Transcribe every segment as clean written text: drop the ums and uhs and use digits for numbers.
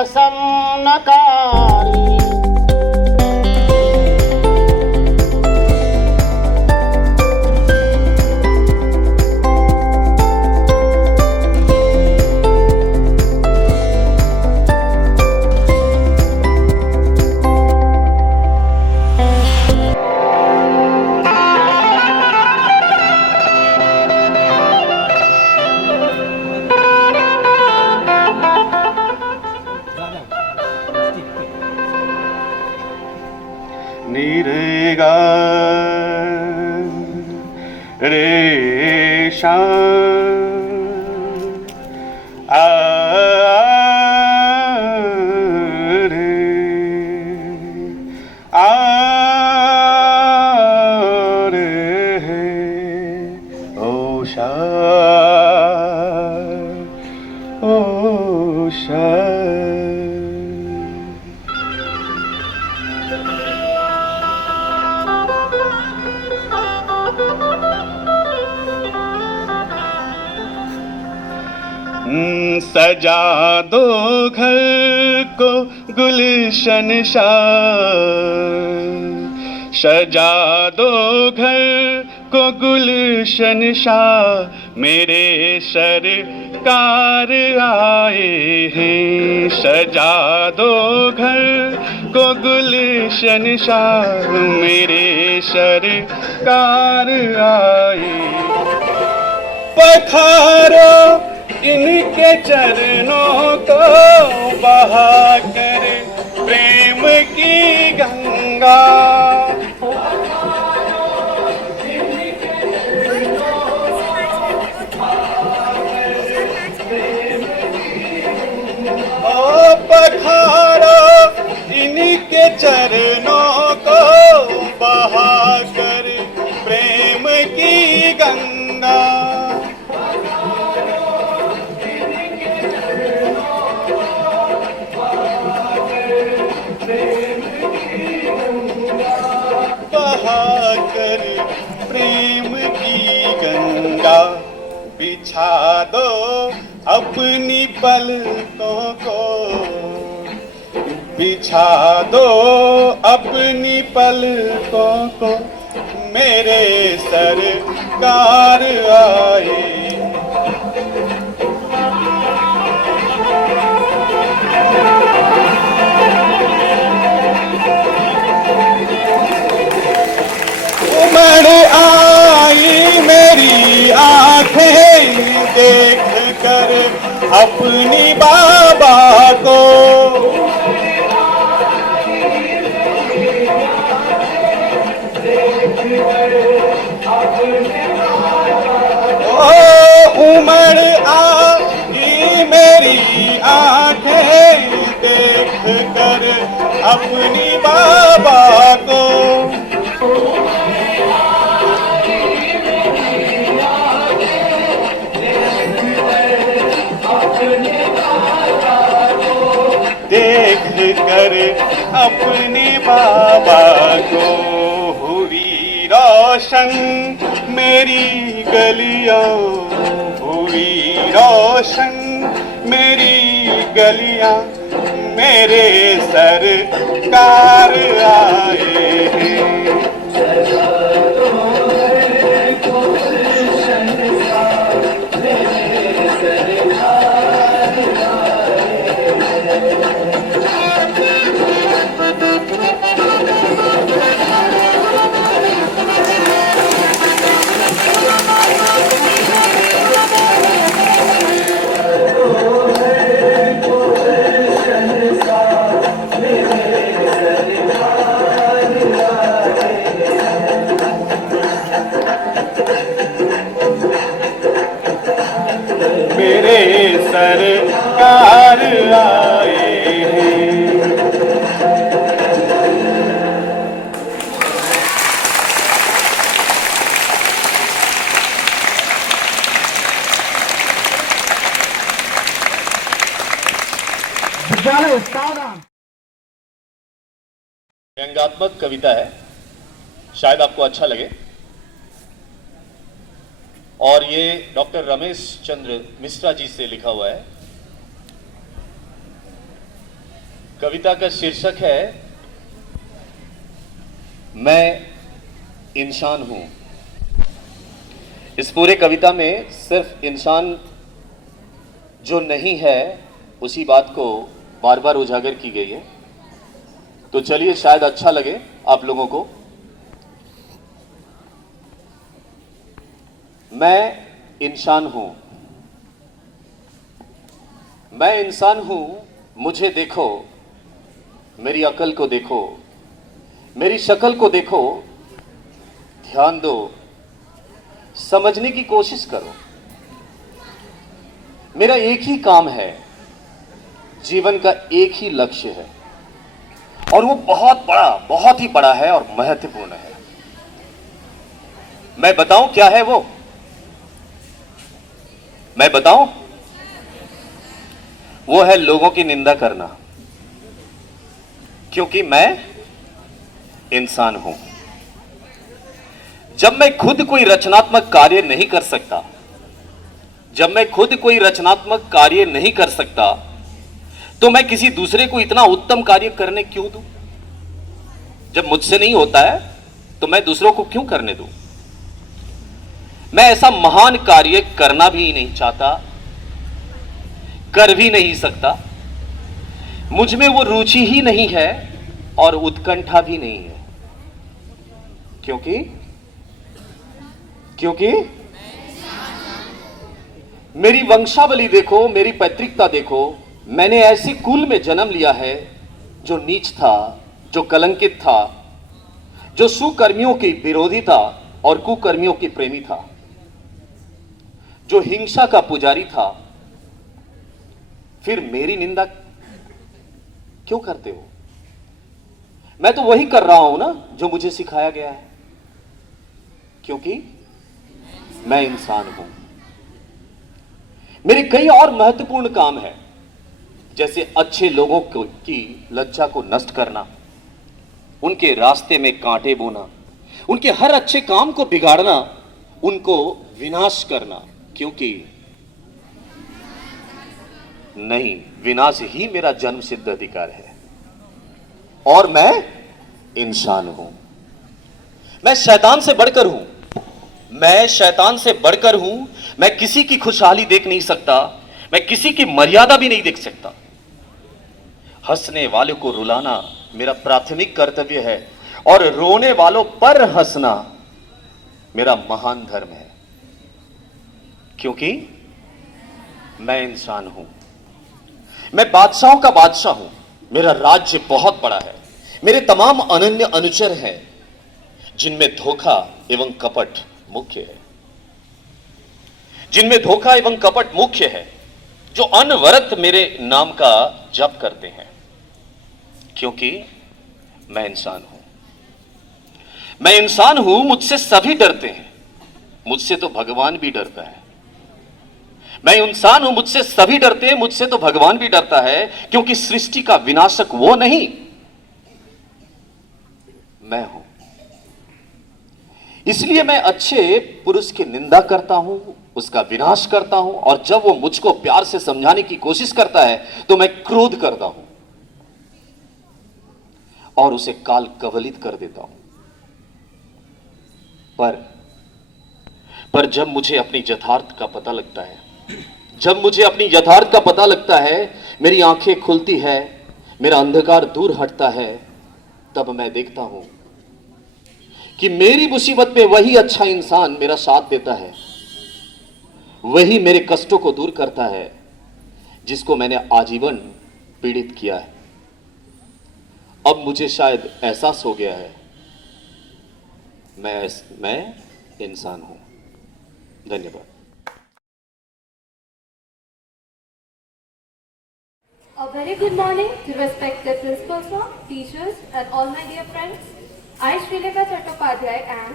प्रसन्नकारी। निरेगा रेशा आ रे आ रे ओशा ओशा। सजा दो घर को गुलशन शाह, सजा दो घर को गुलशन शाह, मेरे सरकार आए हैं। सजा दो घर को गुलशन शाह, मेरे सरकार आए। पधारो इनके चरणों को बहाकर प्रेम की गंगा। ओ पधारो इनके चरणों को बहाकर प्रेम की गंगा। बहाकर प्रेम की गंगा, बिछा दो अपनी पलकों को, बिछा दो अपनी पलकों को, मेरे सरकार आए। उमड़ आई मेरी आंखें देख कर अपनी बाबा को। ओ उमड़ आई मेरी आंखें देख कर अपनी बाबा को। देख कर अपने बाबा को हुई रोशन मेरी गलियां, हुई रोशन मेरी गलियां, मेरे सरकार आए हैं। मेरे सरकार आए हैं। व्यंग्यात्मक कविता है, शायद आपको अच्छा लगे। और ये डॉक्टर रमेश चंद्र मिश्रा जी से लिखा हुआ है। कविता का शीर्षक है मैं इंसान हूं। इस पूरे कविता में सिर्फ इंसान जो नहीं है उसी बात को बार बार उजागर की गई है। तो चलिए शायद अच्छा लगे आप लोगों को। मैं इंसान हूं, मैं इंसान हूं, मुझे देखो, मेरी अकल को देखो, मेरी शक्ल को देखो, ध्यान दो, समझने की कोशिश करो। मेरा एक ही काम है, जीवन का एक ही लक्ष्य है और वो बहुत बड़ा, बहुत ही बड़ा है और महत्वपूर्ण है। मैं बताऊं क्या है वो? मैं बताऊं? वो है लोगों की निंदा करना, क्योंकि मैं इंसान हूं। जब मैं खुद कोई रचनात्मक कार्य नहीं कर सकता, जब मैं खुद कोई रचनात्मक कार्य नहीं कर सकता, तो मैं किसी दूसरे को इतना उत्तम कार्य करने क्यों दूं? जब मुझसे नहीं होता है तो मैं दूसरों को क्यों करने दूं? मैं ऐसा महान कार्य करना भी नहीं चाहता, कर भी नहीं सकता। मुझ में वो रुचि ही नहीं है और उत्कंठा भी नहीं है। क्योंकि मेरी वंशावली देखो, मेरी पैतृकता देखो। मैंने ऐसे कुल में जन्म लिया है जो नीच था, जो कलंकित था, जो सुकर्मियों की विरोधी था और कुकर्मियों की प्रेमी था, जो हिंसा का पुजारी था। फिर मेरी निंदा क्यों करते हो? मैं तो वही कर रहा हूं ना जो मुझे सिखाया गया है, क्योंकि मैं इंसान हूं। मेरे कई और महत्वपूर्ण काम है, जैसे अच्छे लोगों की लज्जा को नष्ट करना, उनके रास्ते में कांटे बोना, उनके हर अच्छे काम को बिगाड़ना, उनको विनाश करना, क्योंकि नहीं, विनाश ही मेरा जन्म सिद्ध अधिकार है और मैं इंसान हूं। मैं शैतान से बढ़कर हूं, मैं शैतान से बढ़कर हूं। मैं किसी की खुशहाली देख नहीं सकता, मैं किसी की मर्यादा भी नहीं देख सकता। हंसने वालों को रुलाना मेरा प्राथमिक कर्तव्य है और रोने वालों पर हंसना मेरा महान धर्म है, क्योंकि मैं इंसान हूं। मैं बादशाहों का बादशाह हूं, मेरा राज्य बहुत बड़ा है। मेरे तमाम अनन्य अनुचर हैं जिनमें धोखा एवं कपट मुख्य है, जिनमें धोखा एवं कपट मुख्य है, जो अनवरत मेरे नाम का जप करते हैं, क्योंकि मैं इंसान हूं। मैं इंसान हूं, मुझसे सभी डरते हैं, मुझसे तो भगवान भी डरता है। मैं इंसान हूं, मुझसे सभी डरते हैं, मुझसे तो भगवान भी डरता है, क्योंकि सृष्टि का विनाशक वो नहीं, मैं हूं। इसलिए मैं अच्छे पुरुष की निंदा करता हूं, उसका विनाश करता हूं, और जब वो मुझको प्यार से समझाने की कोशिश करता है तो मैं क्रोध करता हूं और उसे काल कवलित कर देता हूं। पर जब मुझे अपनी यथार्थ का पता लगता है, जब मुझे अपनी यथार्थ का पता लगता है, मेरी आंखें खुलती है, मेरा अंधकार दूर हटता है, तब मैं देखता हूं कि मेरी मुसीबत में वही अच्छा इंसान मेरा साथ देता है, वही मेरे कष्टों को दूर करता है जिसको मैंने आजीवन पीड़ित किया है। अब मुझे शायद एहसास हो गया है, मैं इंसान हूं। धन्यवाद। A very good morning to respected principal sir, teachers and all my dear friends. I Srilekha Chattopadhyay and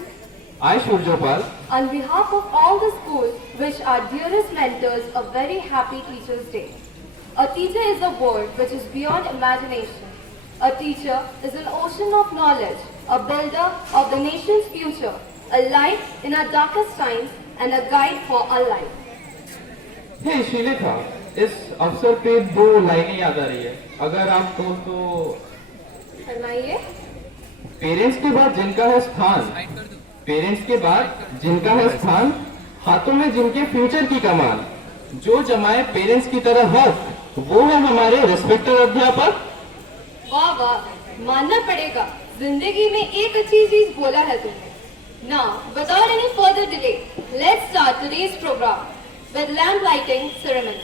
I Surjapal on behalf of all the schools wish our dearest mentors a very happy Teachers' Day. A teacher is a world which is beyond imagination. A teacher is an ocean of knowledge, a builder of the nation's future, a light in our darkest times and a guide for our life. Hey Srilekha, इस अवसर पे दो लाइनें याद आ रही है, अगर आप कहो तो। फरमाइए। पेरेंट्स के बाद जिनका है स्थान, पेरेंट्स के बाद जिनका है स्थान, हाथों में जिनके फ्यूचर की कमान, जो जमाए पेरेंट्स की तरह हक, वो है हमारे रिस्पेक्टेड अध्यापक। वाह वाह, मानना पड़ेगा, जिंदगी में एक अच्छी चीज बोला है तुमने। Now, without any further delay, let's start today's program with lamp lighting ceremony.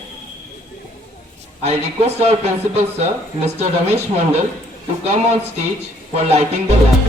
I request our principal sir, Mr. Ramesh Mandal, to come on stage for lighting the lamp.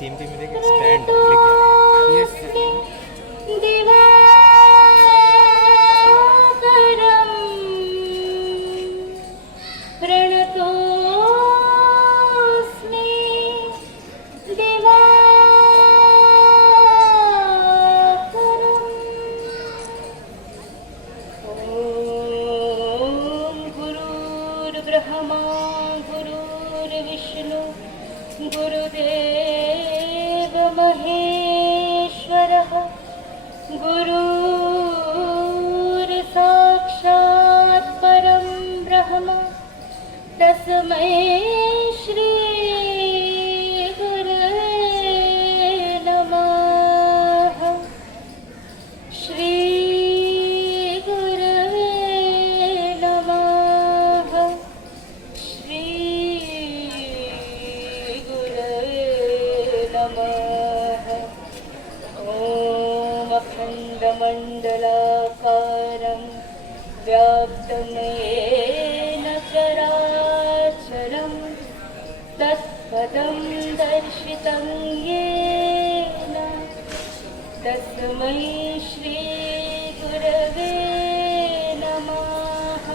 CMP मिलेगा स्टैंड लेके yes Brahma गुरुर्विष्णु गुरुदेव महेश्वरः गुरुर्साक्षात् परं ब्रह्म तस्मै श्री गुरवे नमः। श्री गुरवे नमः। श्री गुरवे नमः। ॐ अखण्डमण्डलाकारं व्याप्तं येन चराचरं तत्पदं दर्शितं येन तस्मै श्रीगुरवे नमः।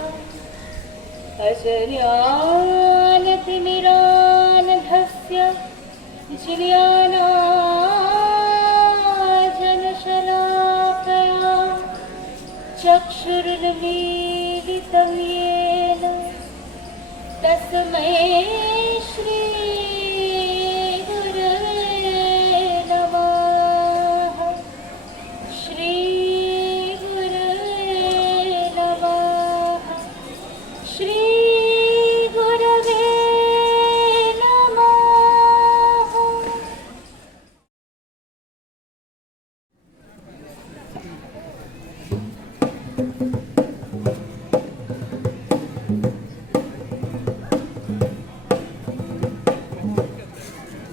अजन्यानतिमिरानधस्य जिन्यानाजनशलाकया चक्षुरुन्मीलितं येन तस्मै श्रीगुरवे नमः। श्रीगुरवे नमः। श्रीगुरवे नमः।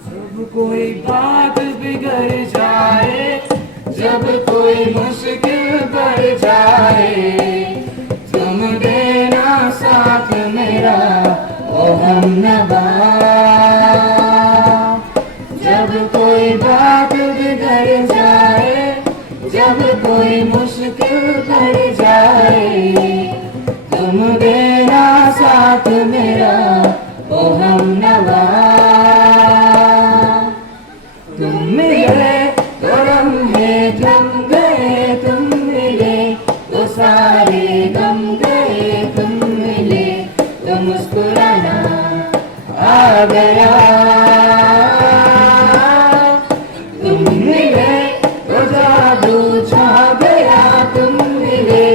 जब कोई बात बिगड़ जाए, जब कोई मुश्किल बढ़ जाए, तुम देना साथ मेरा ओ हमनवा। जब कोई बात बिगड़ जाए, जब कोई मुश्किल बढ़ जाए, तुम देना साथ मेरा ओ हमनवा। तुम मिले तो लम्हे थम गए, तुम मिले तो सारे आ गया, तुम मिले तो जादू छा गया, तुम मिले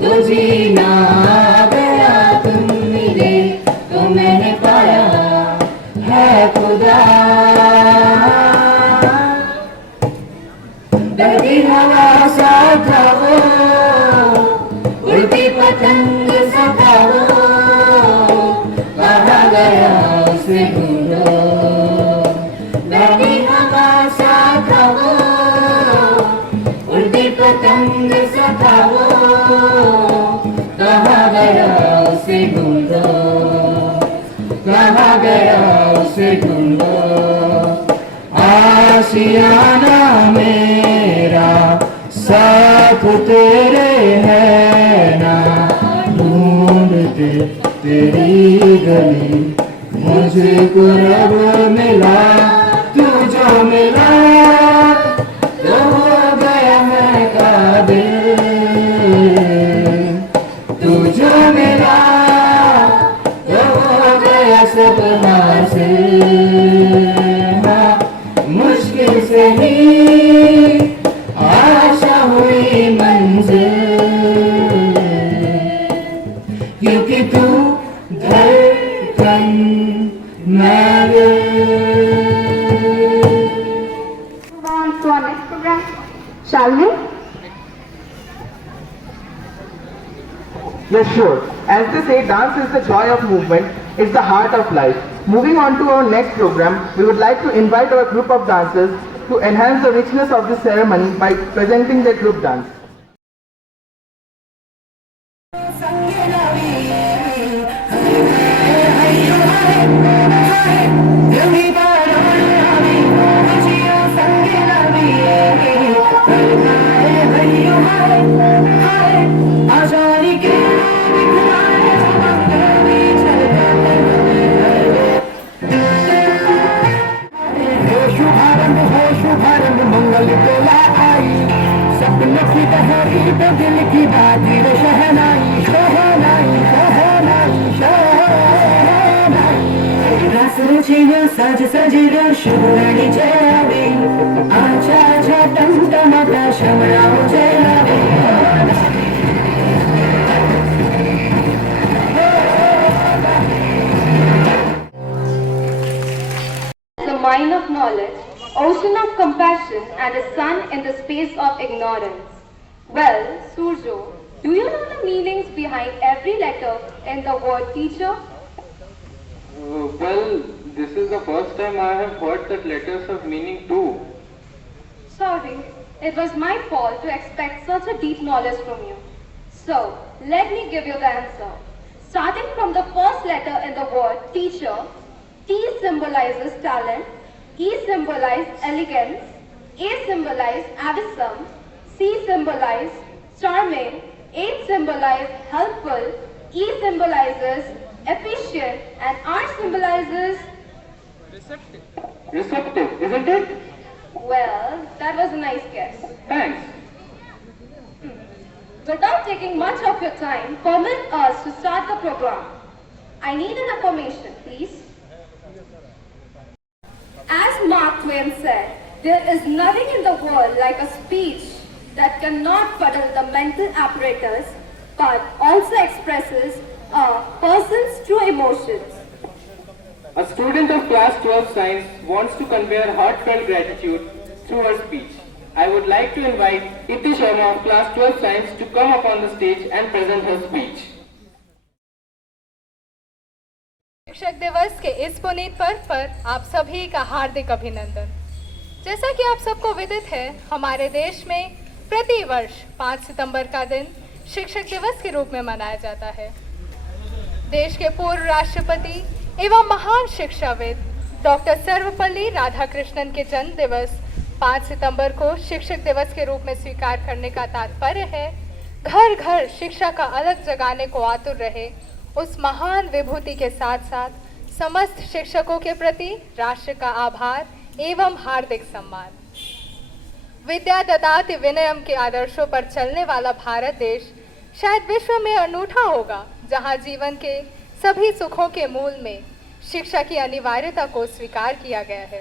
तो जीना आ गया, तुम मिले तो मैंने पाया है खुदा। बहती हवा सा था वो, उड़ती पतंग सा था वो, कहाँ गया उसे ढूंढो। बहती हवा सा था वो, उड़ती पतंग सा था वो, कहाँ गया उसे ढूंढो, कहाँ गया उसे ढूंढो। आशियाना मेरा साथ तेरे है ना, ढूंढते तेरी गली मुझको रब मिला। तू जो मिला तो हो गया मैं काबिल, तू जो मिला तो हो गया सब हासिल। मुश्किल से ही आशा हुई मंजिल, क्योंकि तू धड़कन मैं दिल। On to our next program, shall we? Yes, sure. As they say, dance is the joy of movement, it's the heart of life. Moving on to our next program, we would like to invite our group of dancers to enhance the richness of this ceremony by presenting their group dance. मंगल बेला आई, सपनों की बहारी पे दिल की बाजी रे शहनाई, शहनाई, शहनाई, शहनाई। रस रुचिर सज सजिर शुभ घड़ी चलावे, आजा आजा टमटमाता शमराओ चलावे। The mine of knowledge, ocean of compassion, and a sun in the space of ignorance. Well, Surjo, do you know the meanings behind every letter in the word teacher? Well, this is the first time I have heard that letters have meaning too. Sorry, it was my fault to expect such a deep knowledge from you. So, let me give you the answer. Starting from the first letter in the word teacher, T symbolizes talent, E symbolizes elegance, A symbolizes avism, C symbolizes charming, H symbolizes helpful, E symbolizes efficient, and R symbolizes Receptive, isn't it? well, that was a nice guess. Thanks. Without taking much of your time, permit us to start the program. I need an affirmation, please. As Mark Twain said, there is nothing in the world like a speech that cannot fuddle the mental apparatus, but also expresses a person's true emotions. A student of class 12 science wants to convey her heartfelt gratitude through her speech. I would like to invite Iti Sharma of class 12 science to come up on the stage and present her speech. शिक्षक दिवस के इस पुनीत पर्व पर आप सभी का हार्दिक अभिनंदन। जैसा कि आप सबको विदित है, हमारे देश में प्रति वर्ष 5 सितंबर का दिन शिक्षक दिवस के रूप में मनाया जाता है। देश के पूर्व राष्ट्रपति एवं महान शिक्षाविद डॉक्टर सर्वपल्ली राधाकृष्णन के जन्म दिवस 5 सितंबर को शिक्षक दिवस के रूप में स्वीकार करने का तात्पर्य है घर घर शिक्षा का अलग जगाने को आतुर रहे उस महान विभूति के साथ साथ समस्त शिक्षकों के प्रति राष्ट्र का आभार एवं हार्दिक सम्मान। विद्या ददाति विनयम के आदर्शों पर चलने वाला भारत देश शायद विश्व में अनूठा होगा, जहां जीवन के सभी सुखों के मूल में शिक्षा की अनिवार्यता को स्वीकार किया गया है।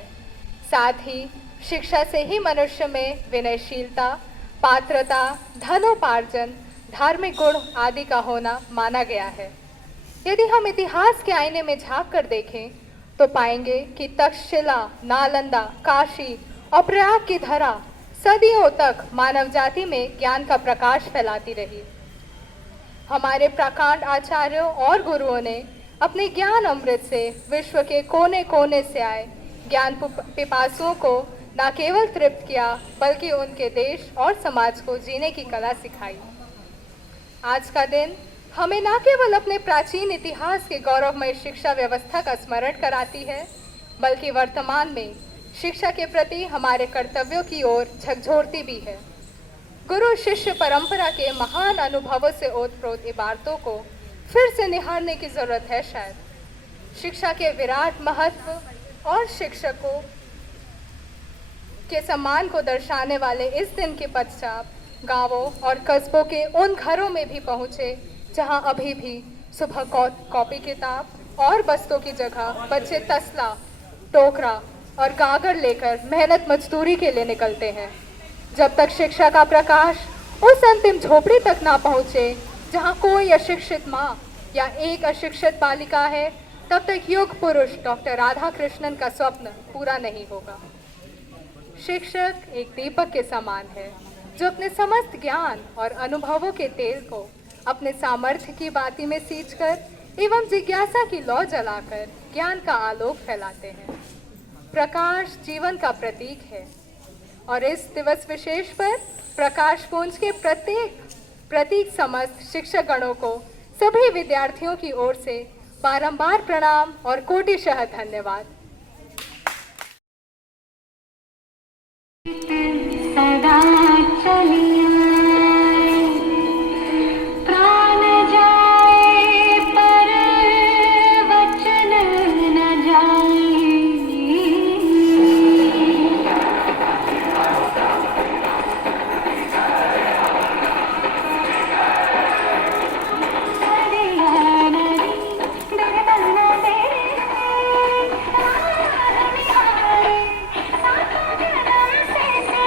साथ ही शिक्षा से ही मनुष्य में विनयशीलता, पात्रता, धनोपार्जन, धार्मिक गुण आदि का होना माना गया है। यदि हम इतिहास के आईने में झांक कर देखें तो पाएंगे कि तक्षशिला, नालंदा, काशी और प्रयाग की धरा सदियों तक मानव जाति में ज्ञान का प्रकाश फैलाती रही। हमारे प्रकांड आचार्यों और गुरुओं ने अपने ज्ञान अमृत से विश्व के कोने कोने से आए ज्ञान पिपासुओं को न केवल तृप्त किया बल्कि उनके देश और समाज को जीने की कला सिखाई। आज का दिन हमें न केवल अपने प्राचीन इतिहास के गौरवमय शिक्षा व्यवस्था का स्मरण कराती है बल्कि वर्तमान में शिक्षा के प्रति हमारे कर्तव्यों की ओर झकझोरती भी है। गुरु शिष्य परंपरा के महान अनुभवों से ओतप्रोत इबारतों को फिर से निहारने की जरूरत है। शायद शिक्षा के विराट महत्व और शिक्षकों के सम्मान को दर्शाने वाले इस दिन के पश्चात गांवों और कस्बों के उन घरों में भी पहुंचे जहां अभी भी सुबह कॉपी किताब और बस्तों की जगह बच्चे तसला, टोकरा और गागर लेकर मेहनत मजदूरी के लिए निकलते हैं। जब तक शिक्षा का प्रकाश उस अंतिम झोपड़ी तक ना पहुंचे जहां कोई अशिक्षित माँ या एक अशिक्षित बालिका है, तब तक युग पुरुष डॉक्टर राधा कृष्णन का स्वप्न पूरा नहीं होगा। शिक्षक एक दीपक के समान है जो अपने समस्त ज्ञान और अनुभवों के तेल को अपने सामर्थ्य की बाती में सींचकर एवं जिज्ञासा की लौ जलाकर ज्ञान का आलोक फैलाते हैं। प्रकाश जीवन का प्रतीक है और इस दिवस विशेष पर प्रकाश पुंज के प्रतीक समस्त शिक्षक गणों को सभी विद्यार्थियों की ओर से बारंबार प्रणाम और कोटिशः धन्यवाद। सदा चलिए प्राण जाए पर वचन न जाए। से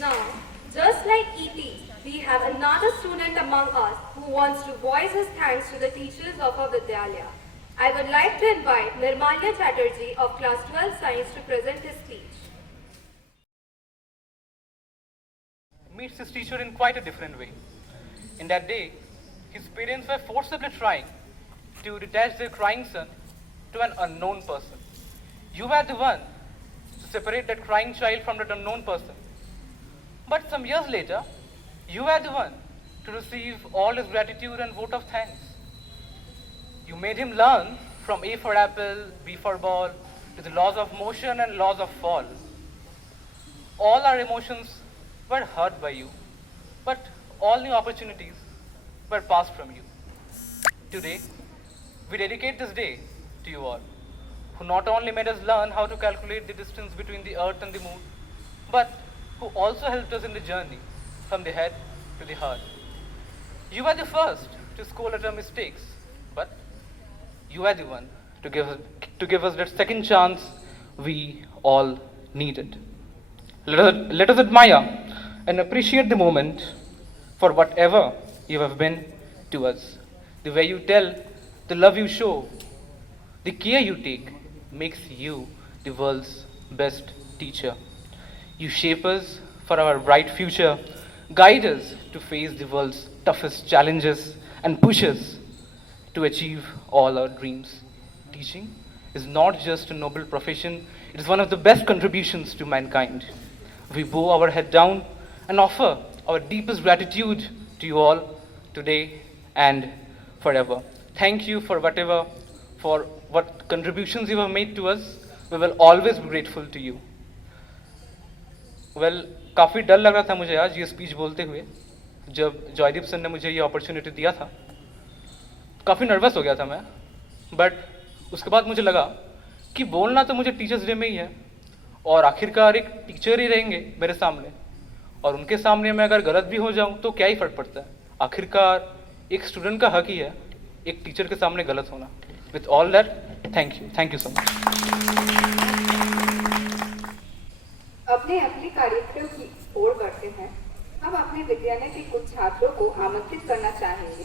Now, just like E.T., we have another student among us who wants to voice his thanks to the teachers of our Vidyalaya. I would like to invite Nirmalya Chatterjee of Class 12 Science to present his speech. Meets his teacher in quite a different way. In that day, his parents were forcibly trying to detach their crying son to an unknown person. You were the one to separate that crying child from that unknown person. But some years later, you were the one to receive all his gratitude and vote of thanks. You made him learn from A for apple, B for ball, to the laws of motion and laws of fall. All our emotions were hurt by you, but all new opportunities were passed from you. Today, we dedicate this day to you all, who not only made us learn how to calculate the distance between the earth and the moon, but who also helped us in the journey from the head to the heart. You were the first to scold at our mistakes, but you were the one to give us that second chance we all needed. Let us admire and appreciate the moment for whatever you have been to us. The way you tell, the love you show, the care you take makes you the world's best teacher. You shape us for our bright future, guide us to face the world's toughest challenges, and push us to achieve all our dreams. Teaching is not just a noble profession, it is one of the best contributions to mankind. We bow our head down and offer our deepest gratitude to you all today and forever. Thank you for what contributions you have made to us. We will always be grateful to you. Well, काफ़ी डर लग रहा था मुझे आज ये speech बोलते हुए जब जॉयदीप सर ने मुझे ये अपॉर्चुनिटी दिया था. काफ़ी नर्वस हो गया था मैं, बट उसके बाद मुझे लगा कि बोलना तो मुझे टीचर्स डे में ही है और आखिरकार एक टीचर ही रहेंगे मेरे सामने, और उनके सामने मैं अगर गलत भी हो जाऊं तो क्या ही फ़र्क पड़ता है. आखिरकार एक स्टूडेंट का हक ही है एक टीचर के सामने गलत होना. With all that, thank you so much. अपने अगले कार्यक्रम की ओर बढ़ते हैं. हम अपने विद्यालय के कुछ छात्रों को आमंत्रित करना चाहेंगे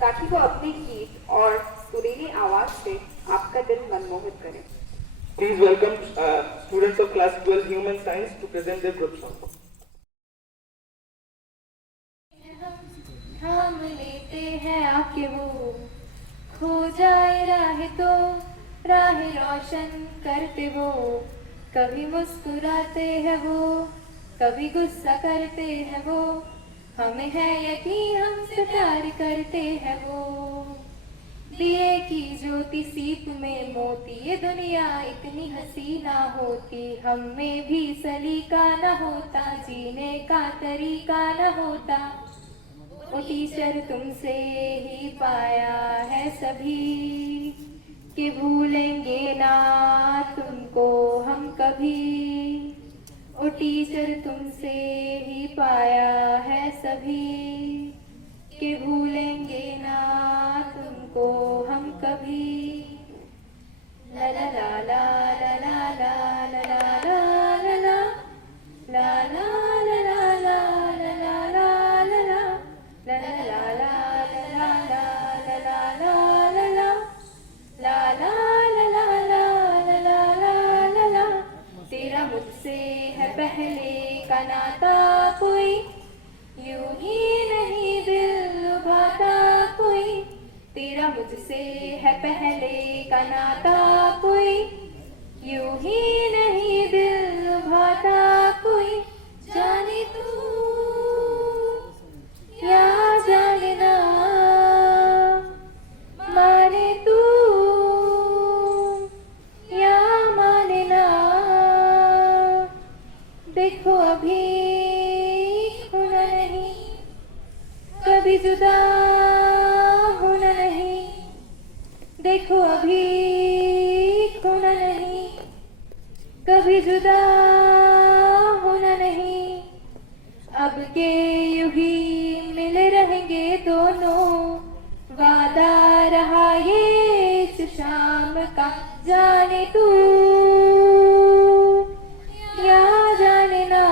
ताकि वो अपने गीत और सुरीली आवाज से आपका दिल मनमोहित करें. Please welcome students of class 12 Human Science to present their group song. हम लेते हैं आके वो खो जाए राह तो राह रोशन करते वो. कभी मुस्कुराते हैं वो, कभी गुस्सा करते हैं वो. हमें है यकीन हमसे प्यार करते हैं वो. दिए की ज्योति सीप में मोती, ये दुनिया इतनी हसीना होती. हम में भी सलीका न होता, जीने का तरीका न होता. ओ टीचर तुमसे ही पाया है सभी कि भूलेंगे ना तुमको हम कभी. ओ टीचर तुमसे ही पाया है सभी कि भूलेंगे ना तुमको हम कभी. ला ला ला ला ला ला ला ला ला ला ला ला ला ला ला ला तेरा मुझसे है पहले का नाता कोई, यूं ही नहीं दिल लुभाता कोई. तेरा मुझसे है पहले का नाता कोई, यूं ही नहीं दिल लुभाता कोई. जाने तू या जाने ना, माने तू या माने ना. देखो अभी होना नहीं, कभी जुदा होना नहीं. देखो अभी होना नहीं, कभी जुदा होना नहीं. अब के यूं ही मिले रहेंगे दोनों, वादा रहा ये इस शाम का. जाने तू या जाने ना.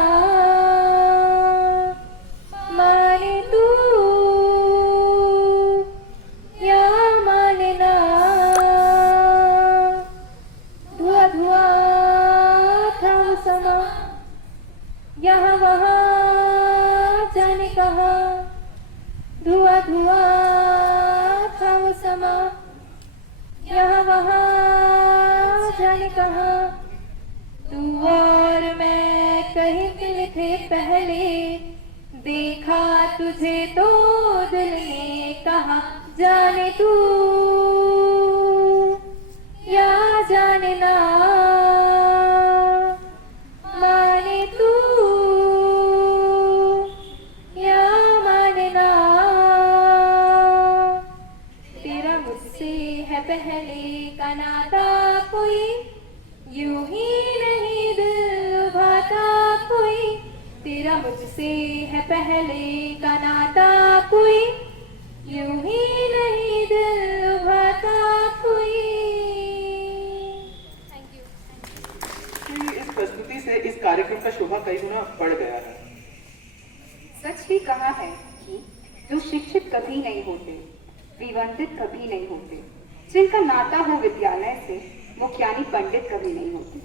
पहले देखा तुझे तो दिल ने कहा जाने तू या जाने ना, माने तू या माने ना। तेरा मुझसे है पहले का नाता कोई, यूं ही नहीं दिल लुभाता कोई। तेरा मुझसे है पहले का नाता कोई, यूं ही नहीं दिल लुभाता कोई। इस प्रस्तुति से इस कार्यक्रम का शोभा कई गुना बढ़ गया है। सच ही कहा है कि जो शिक्षित कभी नहीं होते, विवंदित कभी नहीं होते, जिनका नाता हो विद्यालय से, मुखियानी पंडित कभी नहीं होते।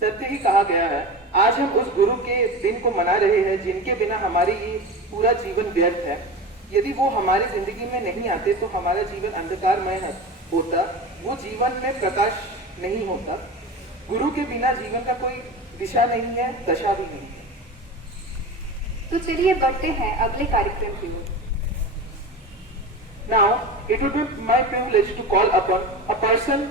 सत्य ही कहा गया है। आज हम उस गुरु के दिन को मना रहे हैं जिनके बिना हमारी ये पूरा जीवन व्यर्थ है। यदि वो हमारी जिंदगी में नहीं आते तो हमारा जीवन अंधकारमय होता, वो जीवन में प्रकाश नहीं होता। गुरु के बिना जीवन का कोई दिशा नहीं है, दशा भी नहीं है। तो चलिए बढ़ते हैं अगले कार्यक्रम की ओर। Now, it would be my privilege to call upon a person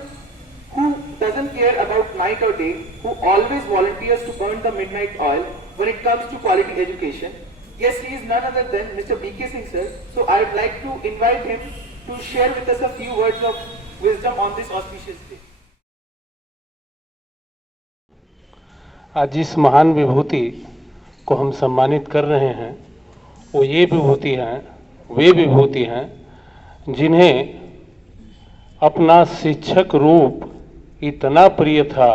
who doesn't care about night or day, who always volunteers to burn the midnight oil when it comes to quality education. Yes, he is none other than Mr. B.K. Singh sir. So I would like to invite him to share with us a few words of wisdom on this auspicious day. आज जिस महान विभूति को हम सम्मानित कर रहे हैं वो ये विभूति हैं, वे विभूति हैं जिन्हें अपना शिक्षक रूप इतना प्रिय था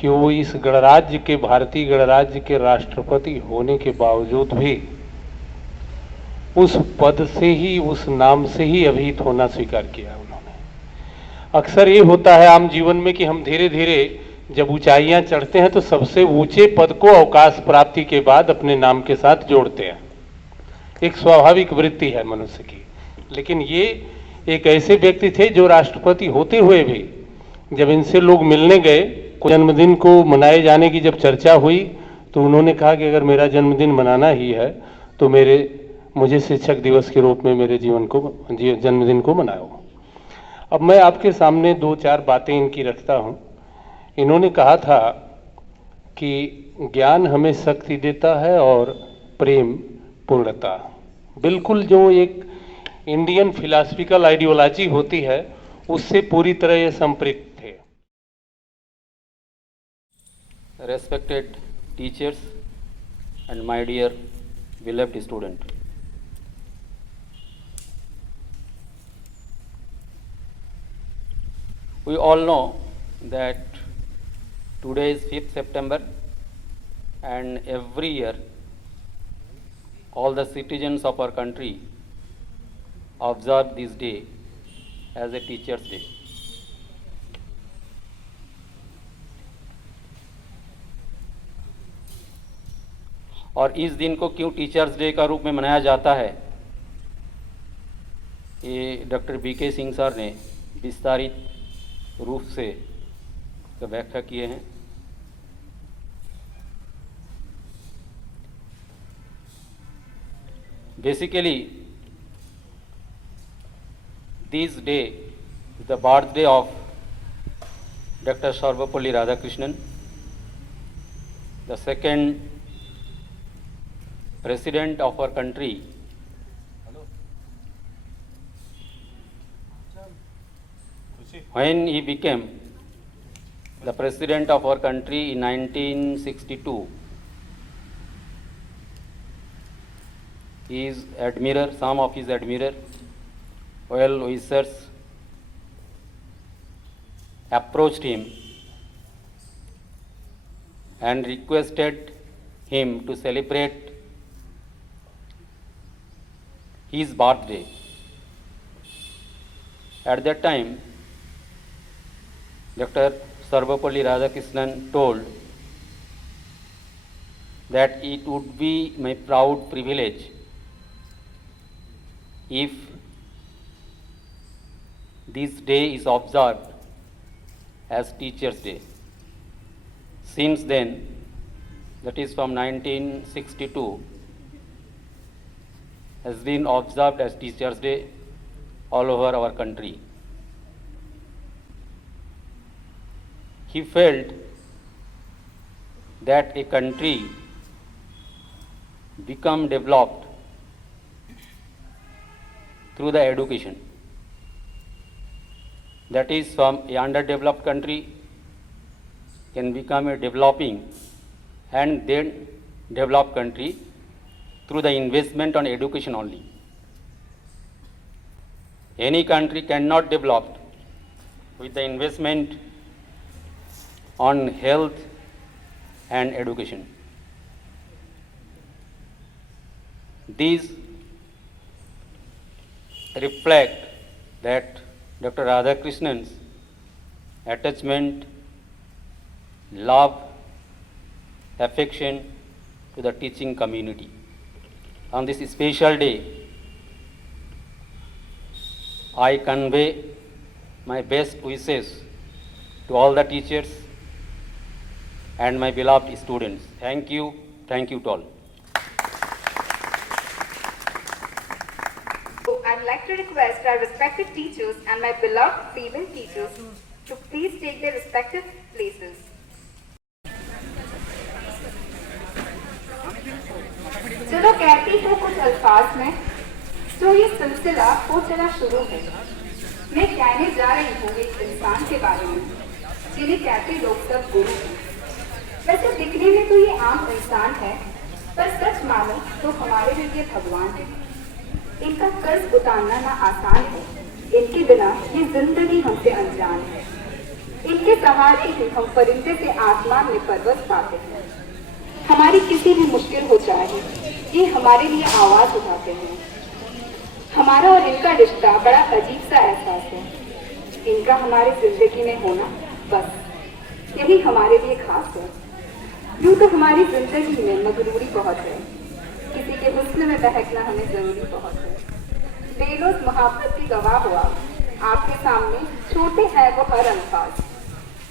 कि वो इस गणराज्य के, भारतीय गणराज्य के राष्ट्रपति होने के बावजूद भी उस पद से ही, उस नाम से ही अभिहित होना स्वीकार किया उन्होंने। अक्सर ये होता है आम जीवन में कि हम धीरे धीरे जब ऊंचाइयां चढ़ते हैं तो सबसे ऊंचे पद को अवकाश प्राप्ति के बाद अपने नाम के साथ जोड़ते हैं। एक स्वाभाविक वृत्ति है मनुष्य की। लेकिन ये एक ऐसे व्यक्ति थे जो राष्ट्रपति होते हुए भी जब इनसे लोग मिलने गए, जन्मदिन को मनाए जाने की जब चर्चा हुई तो उन्होंने कहा कि अगर मेरा जन्मदिन मनाना ही है तो मुझे शिक्षक दिवस के रूप में मेरे जन्मदिन को मनाओ। अब मैं आपके सामने दो चार बातें इनकी रखता हूँ। इन्होंने कहा था कि ज्ञान हमें शक्ति देता है और प्रेम पूर्णता। बिल्कुल जो एक इंडियन फिलॉसफिकल आइडियोलॉजी होती है उससे पूरी तरह ये संपृक्त थे। Respected teachers and my dear beloved student, we all know that today is 5th September and every year all the citizens of our country observe this day as a Teachers' Day. और इस दिन को क्यों teachers day का रूप में मनाया जाता है, ये डॉक्टर B.K. सिंह सर ने विस्तारित रूप से व्याख्या किए हैं। Basically this day is the birthday of Dr. Sarvapalli Radhakrishnan, the second president of our country. When he became the president of our country in 1962, his admirer, some of his admirer, well-wishers approached him and requested him to celebrate his birthday. At that time, Dr. Sarvapalli Radhakrishnan told that it would be my proud privilege if this day is observed as Teachers' Day. Since then, that is from 1962, has been observed as Teachers' Day all over our country. He felt that a country become developed through the education. That is, from a underdeveloped country can become a developing and then developed country through the investment on education only. Any country cannot develop with the investment on health and education. These reflect that Dr. Radhakrishnan's attachment, love, affection to the teaching community. On this special day, I convey my best wishes to all the teachers and my beloved students. Thank you to all. I'd like to request our respected teachers and my beloved female teachers to please take their respective places. चलो कहती हूँ कुछ अल्फाज में, तो ये सिलसिला हो चला शुरू है। मैं कहने जा रही हूँ एक इंसान के बारे में, जिन्हें कहते लोग सब गुरु हैं। वैसे दिखने में तो ये आम इंसान है, पर सच मानो तो हमारे लिए ये भगवान है। इनका कर्ज उतारना ना आसान है, इनके बिना ये जिंदगी हमसे अनजान है। इनके सहारे ही हम परिंदे से आसमान में परवश पाते हैं। हमारी किसी भी मुश्किल हो जाए, ये हमारे लिए आवाज उठाते हैं। हमारा और इनका रिश्ता बड़ा अजीब सा एहसास है। इनका हमारी जिंदगी में होना बस यही हमारे लिए खास है। यूं तो हमारी जिंदगी में मगरूरी बहुत है, किसी के हुस्न में बहकना हमें जरूरी बहुत है। बेलोस मोहब्बत की गवाह हुआ, आपके सामने छोटे हैं वो हर अल्फाज।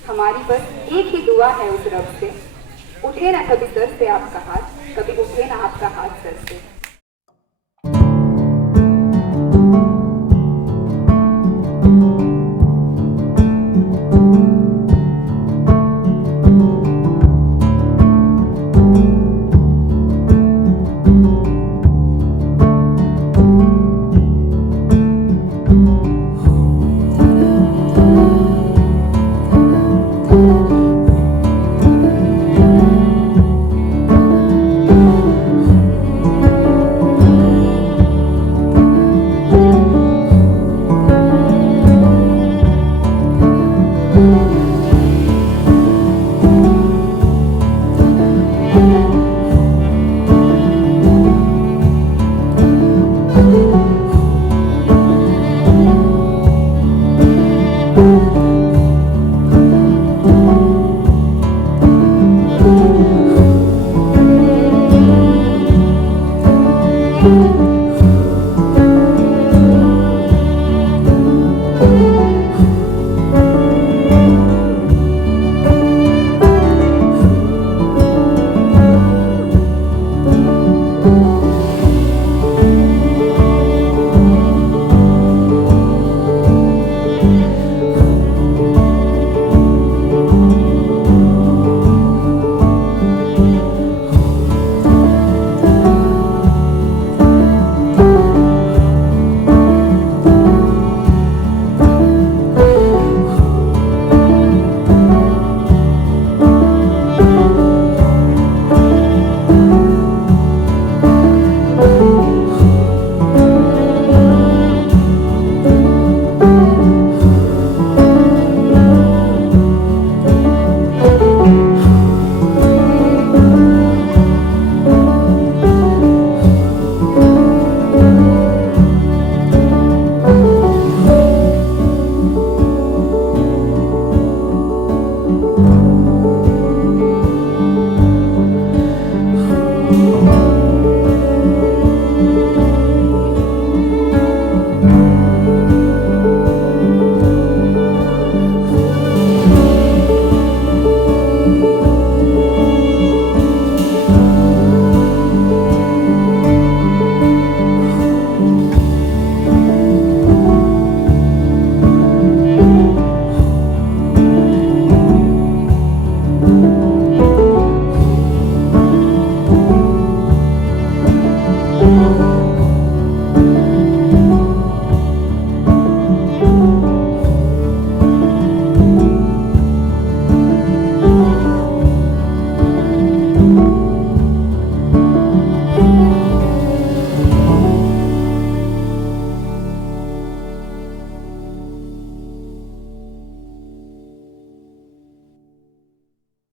हमारी बस एक ही दुआ है उस रब से, उठे ना कभी सर से आपका हाथ, कभी उठे ना आपका हाथ